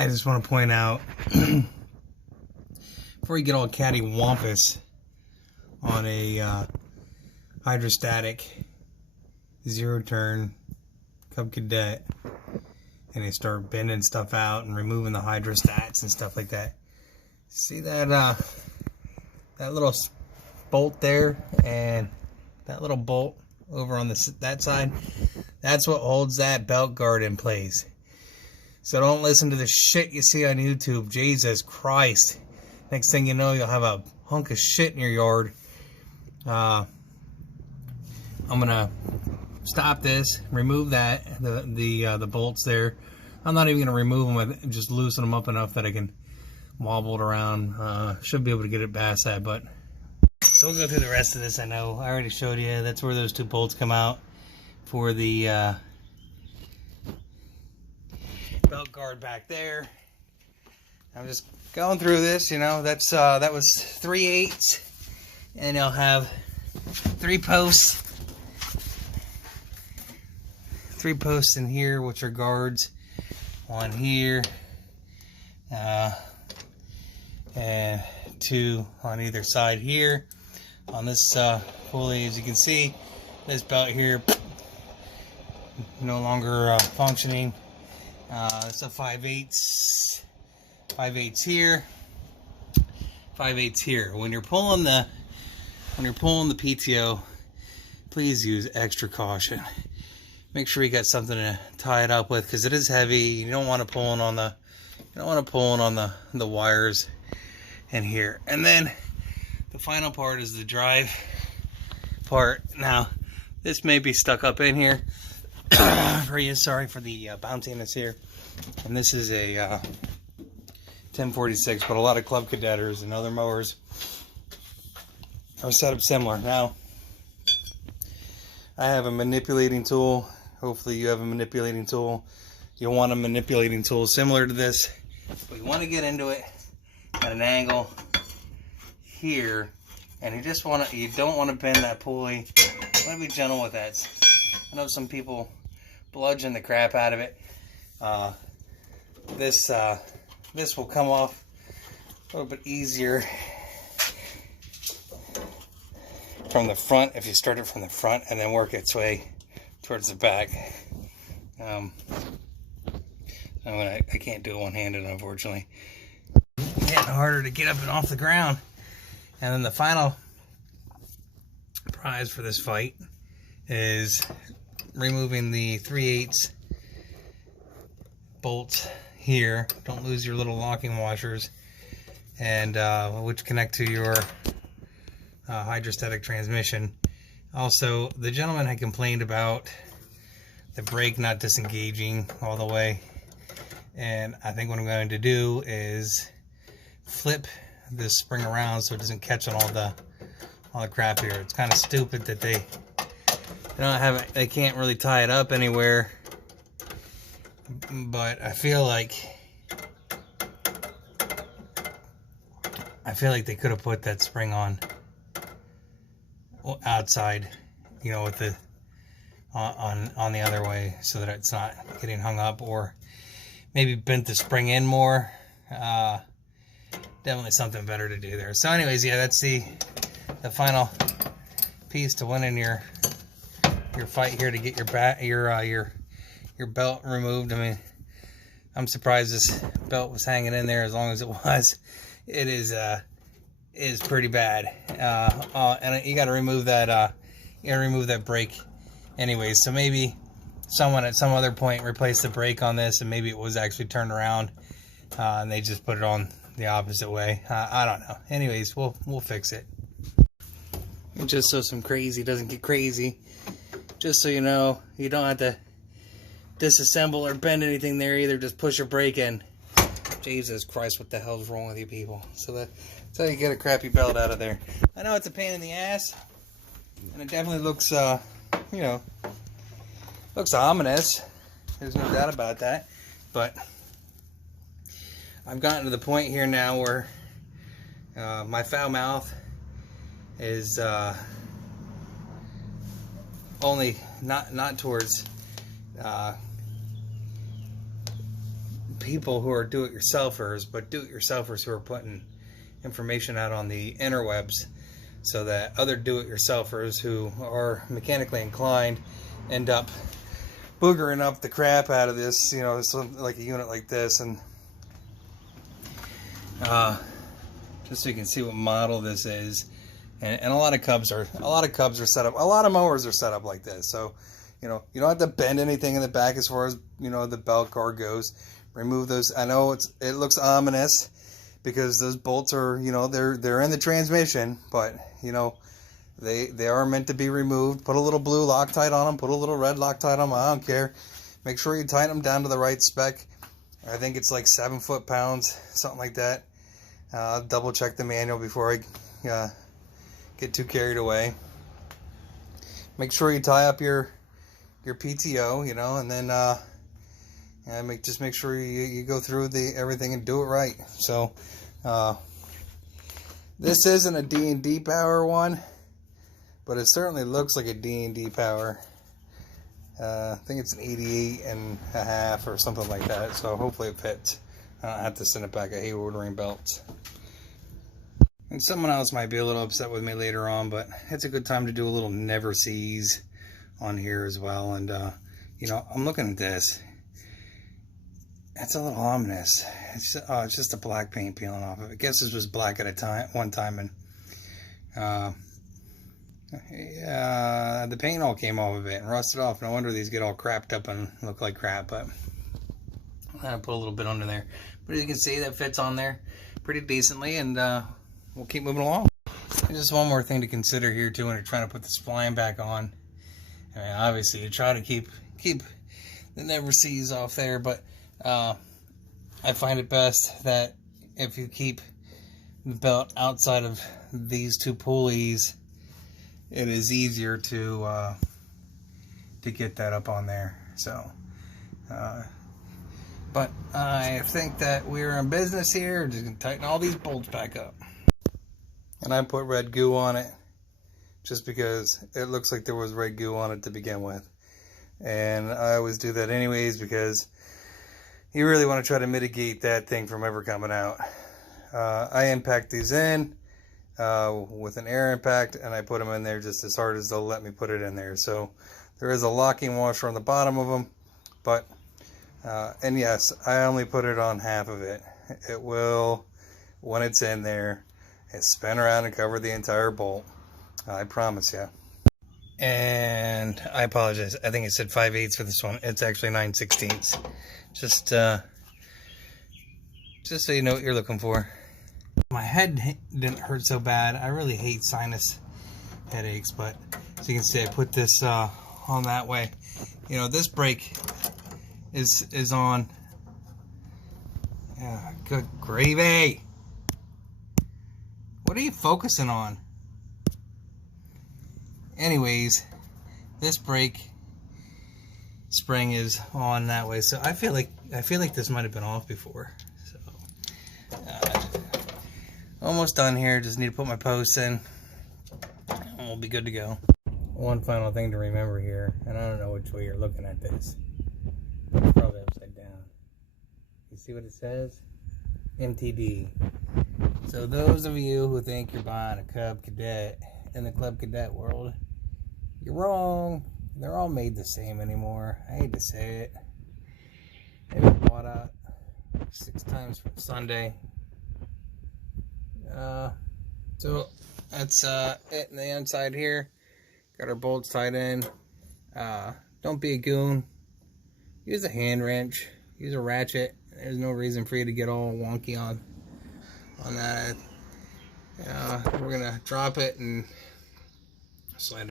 I just want to point out, before you get all cattywampus on a hydrostatic zero-turn Cub Cadet, and they start bending stuff out and removing the hydrostats and stuff like that. See that that little bolt there and that little bolt over on that side? That's what holds that belt guard in place. So don't listen to the shit you see on YouTube. Jesus Christ. Next thing you know, you'll have a hunk of shit in your yard. I'm gonna stop this, remove that, the bolts there. I'm not even gonna remove them, I just loosen them up enough that I can wobble it around. Should be able to get it past that, but so we'll go through the rest of this. I know I already showed you. That's where those two bolts come out for the belt guard back there. I'm just going through this, you know. That's that was 3/8, and I'll have 3 posts in here, which are guards. One here, and 2 on either side here. On this pulley, as you can see, this belt here no longer functioning. It's a 5/8 here, 5/8 here. When you're pulling the PTO, please use extra caution. Make sure you got something to tie it up with, because it is heavy. You don't want to pull on the the wires in here. And then the final part is the drive part. Now, this may be stuck up in here. Sorry for the bounciness here. And this is a 1046, but a lot of Club Cadeters and other mowers are set up similar. Now, I have a manipulating tool. Hopefully you have a manipulating tool. You'll want a manipulating tool similar to this, but you want to get into it at an angle here, and you don't want to bend that pulley. You want to be gentle with that. I know some people bludgeon the crap out of it. This will come off a little bit easier from the front if you start it from the front and then work its way towards the back. I can't do it one-handed, unfortunately. Getting harder to get up and off the ground. And then the final prize for this fight is removing the 3/8 bolts here. Don't lose your little locking washers, and which connect to your hydrostatic transmission. Also, the gentleman had complained about the brake not disengaging all the way, and I think what I'm going to do is flip this spring around so it doesn't catch on all the crap here. It's kind of stupid that they can't really tie it up anywhere, but I feel like they could have put that spring on outside, you know, with the on the other way, so that it's not getting hung up, or maybe bent the spring in more. Definitely something better to do there. So anyways, yeah, that's the final piece to winning your fight here to get your belt removed. I mean, I'm surprised this belt was hanging in there as long as it was. It is pretty bad. And you got to remove that. Brake, anyways. So maybe someone at some other point replaced the brake on this, and maybe it was actually turned around, and they just put it on the opposite way. I don't know. Anyways, we'll fix it. And just so some crazy doesn't get crazy, just so you know, you don't have to disassemble or bend anything there either. Just push your brake in. Jesus Christ, what the hell's wrong with you people? So that's how you get a crappy belt out of there. I know it's a pain in the ass, and it definitely looks, you know, looks ominous. There's no doubt about that. But I've gotten to the point here now where my foul mouth is only not towards people who are do-it-yourselfers, but do-it-yourselfers who are putting information out on the interwebs so that other do-it-yourselfers who are mechanically inclined end up boogering up the crap out of this, you know, like a unit like this. And just so you can see what model this is. And a lot of Cubs are set up. A lot of mowers are set up like this. So, you know, you don't have to bend anything in the back as far as, you know, the belt cord goes. Remove those. I know it looks ominous because those bolts are, you know, they're in the transmission, but you know, they are meant to be removed. Put a little blue Loctite on them. Put a little red Loctite on them. I don't care. Make sure you tighten them down to the right spec. I think it's like 7 foot-pounds, something like that. I'll double check the manual before I get too carried away. Make sure you tie up your PTO, you know, and then just make sure you go through everything and do it right. So this isn't a D&D power one, but it certainly looks like a D&D power. I think it's an 88.5 or something like that, so hopefully it fits. I don't have to send it back. I hate ordering belts. And someone else might be a little upset with me later on, but it's a good time to do a little never sees on here as well. And you know, I'm looking at this. It's a little ominous. It's just a black paint peeling off of it. I guess this was black at one time, and the paint all came off of it and rusted off. No wonder these get all crapped up and look like crap. But I put a little bit under there. But as you can see, that fits on there pretty decently, and we'll keep moving along. And just one more thing to consider here too when you're trying to put the spline back on. I mean, obviously you try to keep the never sees off there, but I find it best that if you keep the belt outside of these two pulleys, it is easier to get that up on there. So but I think that we're in business here. Just gonna tighten all these bolts back up. And I put red goo on it just because it looks like there was red goo on it to begin with. And I always do that anyways because you really want to try to mitigate that thing from ever coming out. I impact these in with an air impact, and I put them in there just as hard as they'll let me put it in there. So there is a locking washer on the bottom of them, but and yes, I only put it on half of it. It will, when it's in there, it spin around and cover the entire bolt. I promise you. And I apologize. I think it said 5/8 for this one. It's actually 9/16. Just so you know what you're looking for. My head didn't hurt so bad. I really hate sinus headaches, but as you can see, I put this on that way. You know, this brake is on. Good gravy. What are you focusing on? Anyways, this brake spring is on that way, so I feel like this might have been off before. So almost done here. Just need to put my posts in, and we'll be good to go. One final thing to remember here, and I don't know which way you're looking at this. It's probably upside down. You see what it says? MTD. So those of you who think you're buying a Cub Cadet in the Club Cadet world, you're wrong. They're all made the same anymore. I hate to say it. They've been bought out 6 times from Sunday. So that's it on the inside here. Got our bolts tied in. Don't be a goon. Use a hand wrench. Use a ratchet. There's no reason for you to get all wonky on that. We're gonna drop it and slide it.